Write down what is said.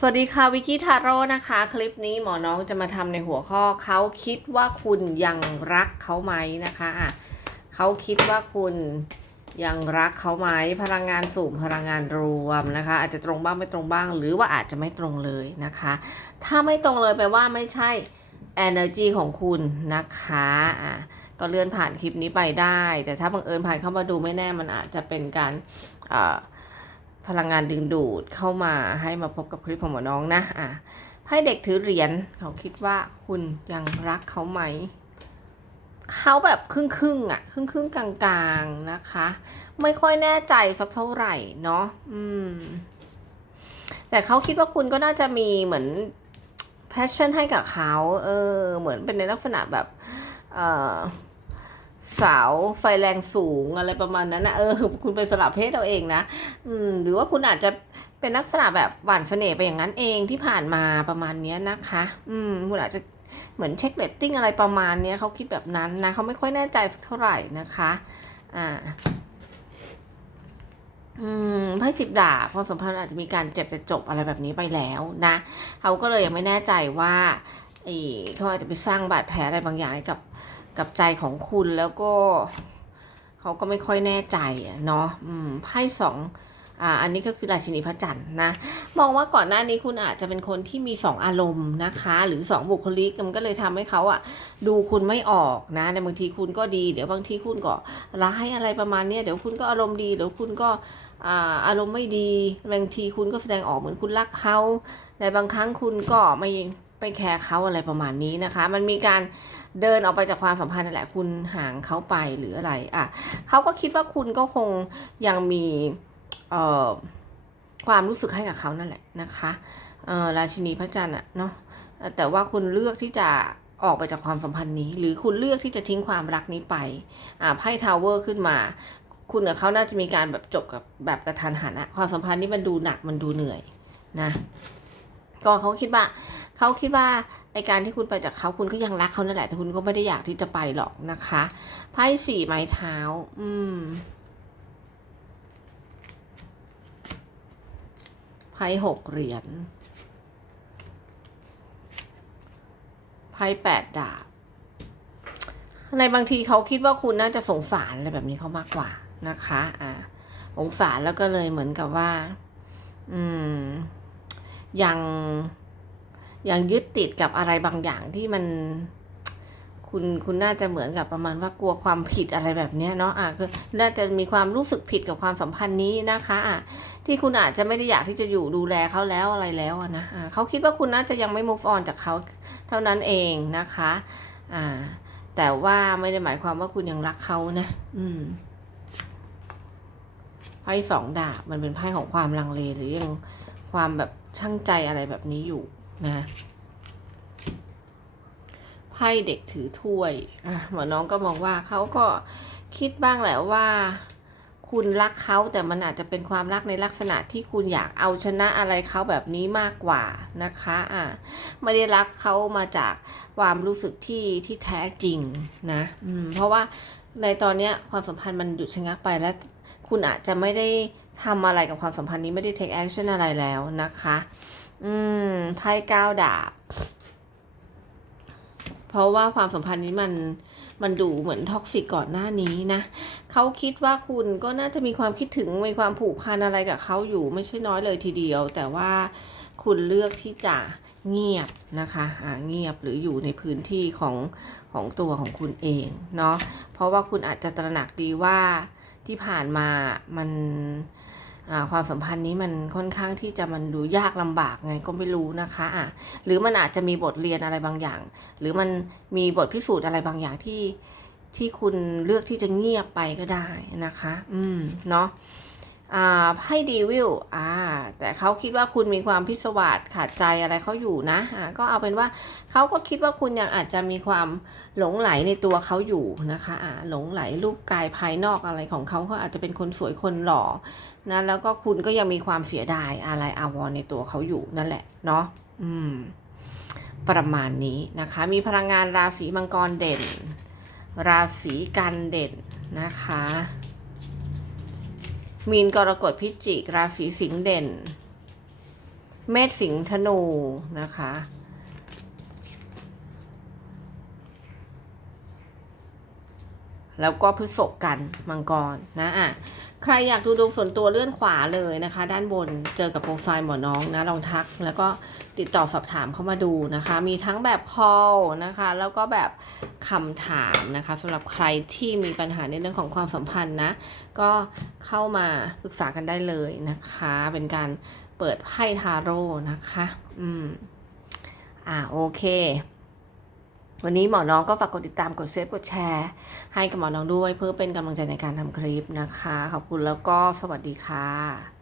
สวัสดีค่ะวิกกี้ทาโร่นะคะ คลิปนี้หมอน้องจะมาทำในหัวข้อเขาคิดว่าคุณยังรักเขาไหมนะคะอะเขาคิดว่าคุณยังรักเขาไหมพลังงานสูงพลังงานรวมนะคะ อาจจะตรงบ้างไม่ตรงบ้าง หรือว่าอาจจะไม่ตรงเลยนะคะ ถ้าไม่ตรงเลยแปลว่าไม่ใช่ energy ของคุณนะคะอะก็เลื่อนผ่านคลิปนี้ไปได้ แต่ถ้าบังเอิญผ่านเข้ามาดูไม่แน่มันอาจจะเป็นการอ่า พลังงานดึงดูดเข้ามาให้มาพบกับคลิปของหมอน้องนะอะไพ่เด็กถือเหรียญเขาคิดว่าคุณยังรักเขาไหมเขาแบบครึ่งครึ่งอะครึ่งครึ่งๆกลางๆนะคะ ไม่ค่อยแน่ใจสักเท่าไหร่เนาะอืม แต่เขาคิดว่าคุณก็น่าจะมีเหมือน passion ให้กับเขาเออ เหมือนเป็นในลักษณะแบบ เออ สาวไฟแรงสูงอะไรประมาณนั้นนะเออ คุณไปสลับเพศเอาเองนะ อืม หรือว่าคุณอาจจะเป็นลักษณะแบบหวานเสน่ห์ไปอย่างนั้นเองที่ผ่านมาประมาณนี้นะคะ อืม คุณอาจจะเหมือนเช็คเรตติ้งอะไรประมาณนี้เขาคิดแบบนั้นนะเขาไม่ค่อยแน่ใจเท่าไหร่นะคะ อ่า อืมไพ่สิบดาบความสัมพันธ์อาจจะมีการเจ็บแต่จบอะไรแบบนี้ไปแล้วนะเขาก็เลยยังไม่แน่ใจว่าไอ้เขาอาจจะไปสร้างบาดแผลอะไรบางอย่างให้กับ กับใจของคุณแล้วก็เขาก็ไม่ค่อยแน่ใจเนาะไพ่สองอ่าอันนี้ก็คือราชินีพระจันทร์นะ มองว่าก่อนหน้านี้คุณอาจจะเป็นคนที่มีสองอารมณ์นะคะ หรือสองบุคลิกมันก็เลยทำให้เขาอะดูคุณไม่ออกนะในบางทีคุณก็ดี เดี๋ยวบางทีคุณก็ร้ายอะไรประมาณนี้เดี๋ยวคุณก็อารมณ์ดีเดี๋ยวคุณก็อ่าอารมณ์ไม่ดีบางทีคุณก็แสดงออกเหมือนคุณรักเขาในบางครั้งคุณก็ไม่ ไปแคร์เขาอะไรประมาณนี้นะคะ มันมีการเดินออกไปจากความสัมพันธ์นั่นแหละคุณห่างเขาไปหรืออะไรอะเขาก็คิดว่าคุณก็คงยังมีเอ่อความรู้สึกให้กับเขานั่นแหละนะคะเอ่อราชินีพระจันทร์อะเนาะแต่ว่าคุณเลือกที่จะออกไปจากความสัมพันธ์นี้ หรือคุณเลือกที่จะทิ้งความรักนี้ไปอ่าไพ่ทาวเวอร์ขึ้นมา คุณกับเขาน่าจะมีการแบบจบกับแบบกระทันหันอะความสัมพันธ์นี้มันดูหนักมันดูเหนื่อยนะก็เขาคิดว่า เขาคิดว่าไอการที่คุณไปจากเขาคุณก็ยังรักเขานั่นแหละแต่คุณก็ไม่ได้อยากที่จะไปหรอกนะคะไพ่สี่ไม้เท้า อืมไพ่หกเหรียญไพ่แปดดาบในบางทีเขาคิดว่าคุณน่าจะสงสารอะไรแบบนี้เขามากกว่านะคะ อ่าสงสารแล้วก็เลยเหมือนกับว่า อืม ยัง ยังยึดติดกับอะไรบางอย่างที่มัน คุณคุณน่าจะเหมือนกับประมาณว่ากลัวความผิดอะไรแบบนี้เนาะอะคือน่าจะมีความรู้สึกผิดกับความสัมพันธ์นี้นะคะอะที่คุณอาจจะไม่ได้อยากที่จะอยู่ดูแลเขาแล้วอะไรแล้วนะอะเขาคิดว่าคุณน่าจะยังไม่ move on จากเขาเท่านั้นเองนะคะอ่าแต่ว่าไม่ได้หมายความว่าคุณยังรักเขานะ อืมไพ่สองดาบมันเป็นไพ่ของความลังเลหรือยังความแบบช่างใจอะไรแบบนี้อยู่ นะไพ่เด็กถือถ้วยอะหมอน้องก็มองว่าเขาก็คิดบ้างแหละว่า คุณรักเขาแต่มันอาจจะเป็นความรักในลักษณะที่คุณอยากเอาชนะอะไรเขาแบบนี้มากกว่านะคะอะไม่ได้รักเขามาจากความรู้สึกที่ที่แท้จริงนะอืมเพราะว่าในตอนเนี้ยความสัมพันธ์มันหยุดชะงักไปแล้ว คุณอาจจะไม่ได้ทำอะไรกับความสัมพันธ์นี้ไม่ได้ take action อะไรแล้วนะคะ อืมไพ่เก้าดาบ เพราะว่าความสัมพันธ์นี้มันมันดูเหมือนท็อกซิกก่อนหน้านี้นะเขาคิดว่าคุณก็น่าจะมีความคิดถึงมีความผูกพันอะไรกับเขาอยู่ไม่ใช่น้อยเลยทีเดียว แต่ว่าคุณเลือกที่จะเงียบนะคะอ่าเงียบหรืออยู่ในพื้นที่ของของตัวของคุณเองเนาะเพราะว่าคุณอาจจะตระหนักดีว่าที่ผ่านมามัน ความสัมพันธ์นี้มันค่อนข้างที่จะมันดูยากลำบากไงก็ไม่รู้นะคะอะหรือมันอาจจะมีบทเรียนอะไรบางอย่าง หรือมันมีบทพิสูจน์อะไรบางอย่างที่ที่คุณเลือกที่จะเงียบไปก็ได้นะคะ อืมเนาะ อ่าไพ่ดีวิลแต่เขาคิดว่าคุณมีความพิศวาสขาดใจอะไรเขาอยู่นะก็เอาเป็นว่าเขาก็คิดว่าคุณยังอาจจะมีความหลงไหลในตัวเขาอยู่นะคะหลงไหลรูปกายภายนอกอะไรของเขาเขาอาจจะเป็นคนสวยคนหล่อนะแล้วก็คุณก็ยังมีความเสียดายอะไรอาวรในตัวเขาอยู่นั่นแหละเนาะอืม ประมาณนี้นะคะ มีพลังงานราศีมังกรเด่น ราศีกันเด่นนะคะ มีนกรกฎพิจิกราศีสิงห์เด่น เมษสิงห์ธนูนะคะ แล้วก็พฤษภกันมังกรนะอะใครอยากดูดวงส่วนตัวเลื่อนขวาเลยนะคะ ด้านบนเจอกับโปรไฟล์หมอน้องนะลองทักแล้วก็ ติดต่อสอบถามเข้ามาดูนะคะ มีทั้งแบบ call นะคะ แล้วก็แบบคำถามนะคะสำหรับใครที่มีปัญหาในเรื่องของความสัมพันธ์นะ ก็เข้ามาปรึกษากันได้เลยนะคะ เป็นการเปิดไพ่ทาโร่นะคะ อืม อ่าโอเค วันนี้หมอน้องก็ฝากกดติดตามกดเซฟกดแชร์ ให้กับหมอน้องด้วยเพื่อเป็นกำลังใจในการทำคลิปนะคะ ขอบคุณแล้วก็สวัสดีค่ะ